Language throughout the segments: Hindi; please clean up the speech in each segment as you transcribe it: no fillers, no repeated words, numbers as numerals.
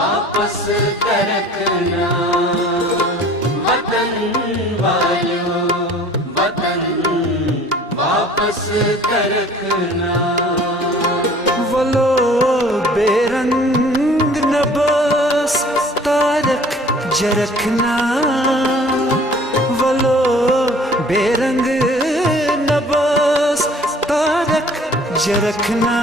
वापस करखना वतन वालों वतन वापस करखना। वलो बेरंग न बस तारक जरखना वलो बेरंग न बस तारक जरखना।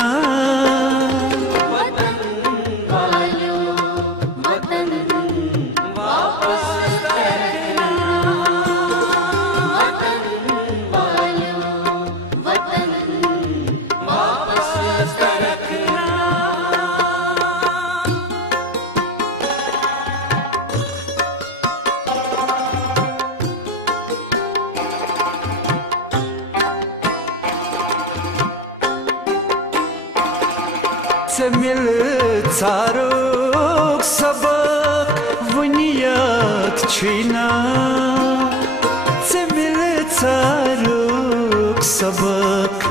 से मिल चारुक सबक वनियत छीना से मिल चारुक सबक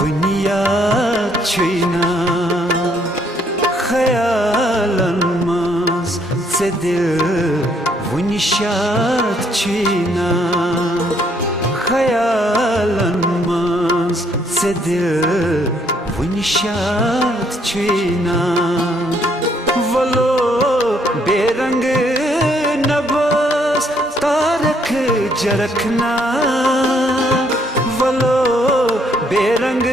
वनियत छीना। ख्यालन मज से दिल वनिशात छीना ख्यालन मज से दिल वनिशात छीना। वलो बेरंग न बस तारक जरखना वलो बेरंग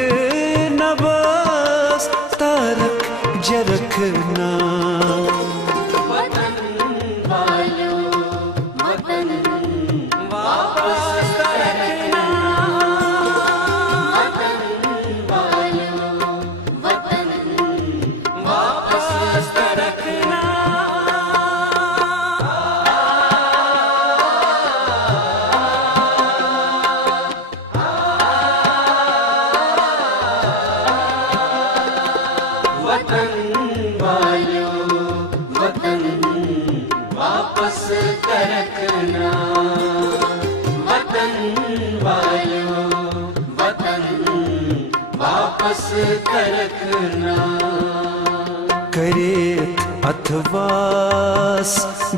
न बस तारक जरखना। वापस करखना वतन वालों वतन वापस करखना। करे अथवास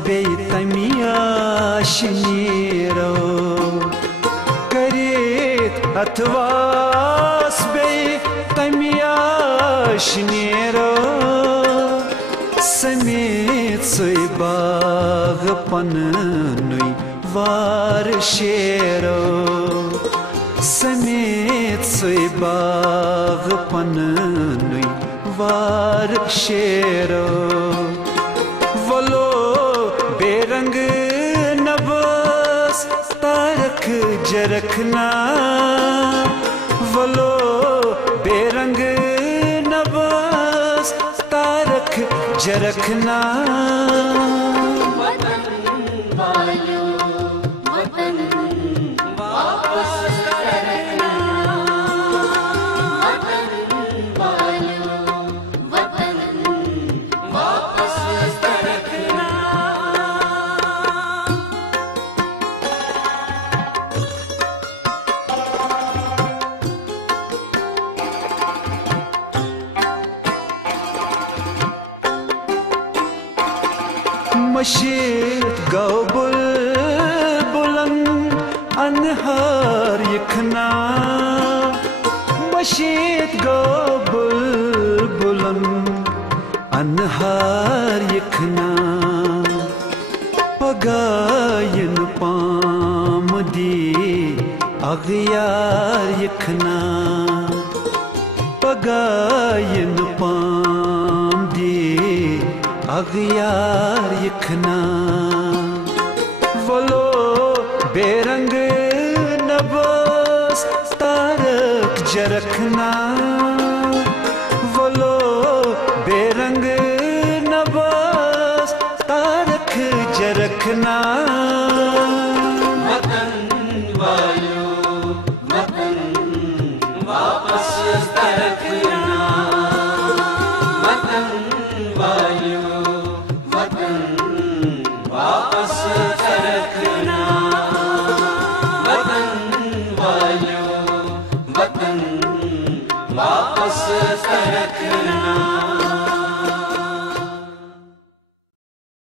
बेतमिया शनीरो करे अथवास बेतमिया शनीरो समेत सोई बाग पनुई वार शेरो समेत सोई बाग पनुई वार शेरो। वलो बेरंग न बस तारक जरखना वलो बेरंग न बस तारक जरखना। वतन वालों वतन वापस करखना वतन वालों वतन वापस करखना। मशीद गौ बुलबुलन अनहार यखना मशीद गौ बुलबुलन अनहार यखना। पगायन पामदी अगयार यखना पगायन पामदी अगयार यखना। वलो बेरंग न बस तारक जरखना वलो बेरंग न बस तारक जरखना। वतन वालों वतन वापस करखना वतन वालों वतन वापस करखना वतन वालों वतन वापस करखना।